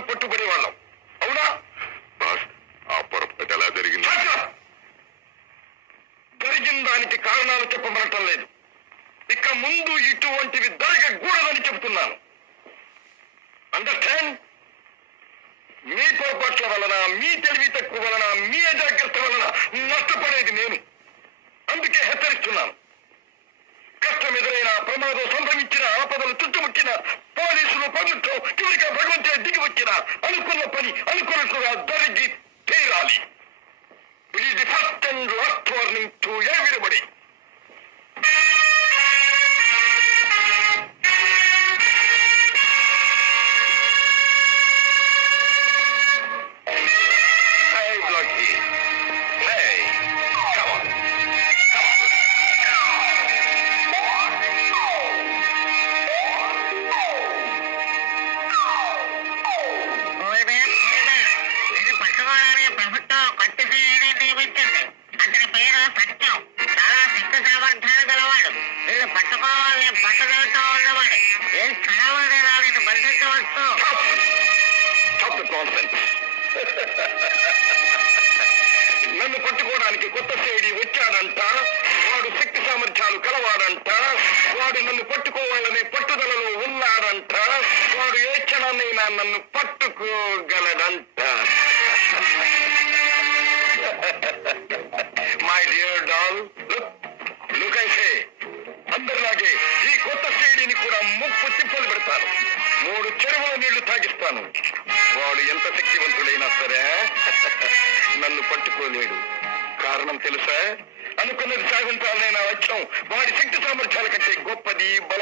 కాస్తలో అందరం పట్టుబడేవాళ్ళం. అవునా? బాస్ ఆ పొరపాటు ఎలా జరిగింది! జరిగిన దానికి కారణాలు చెప్పబడటం లేదు. ఇక ముందు ఇటువంటివి జరగకూడదని చెబుతున్నాను అండర్స్టాండ్ మీ పొరపాట్ల వలన మీ తెలివి తక్కువ వలన మీ అజాగ్రత్త వలన నష్టపడేది నేను. అందుకే హెచ్చరిస్తున్నాను. కష్టం ఎదురైన ప్రమాదం సంభవించిన ఆపదలు చుట్టుముట్టిన ప్రభుత్వం చివరిగా భగవంతుడే దిగి వచ్చిన అనుకున్న పని అనుకున్నట్లుగా జరిగి ప్రభుత్వం కొత్త సీఐని నియమించింది అతని పేరు సత్యం చాలా శక్తి సామర్థ్యాలు గలవాడు వీళ్ళు పట్టుకోవాలని పట్టుదలతో ఉన్నవాడు ఏ క్షణమైన వాళ్ళని బంధించవచ్చు నన్ను పట్టుకోవడానికి కొత్త సేడి వచ్చాడంట. వాడు శక్తి సామర్థ్యాలు కలవాడంట. వాడు నన్ను పట్టుకోవాలనే పట్టుదలలో ఉన్నాడంట. వాడు ఏ క్షణాన్నైనా నన్ను పట్టుకోగలడంట. మై డియర్ డాల్ లుక్ అయితే అందరిలాగే ఈ కొత్త సేడిని కూడా ముప్పు తిప్పలు పెడతాను. మూడు చెరువుల నీళ్ళు తాగిస్తాను. వాడు ఎంత శక్తివంతుడైనా సరే నన్ను పట్టుకోలేడు. కారణం తెలుసా? అనుకున్నది సాధించాలనే నా లక్ష్యం. వాడి శక్తి సామర్థ్యాల కంటే గొప్పది బలమైనది.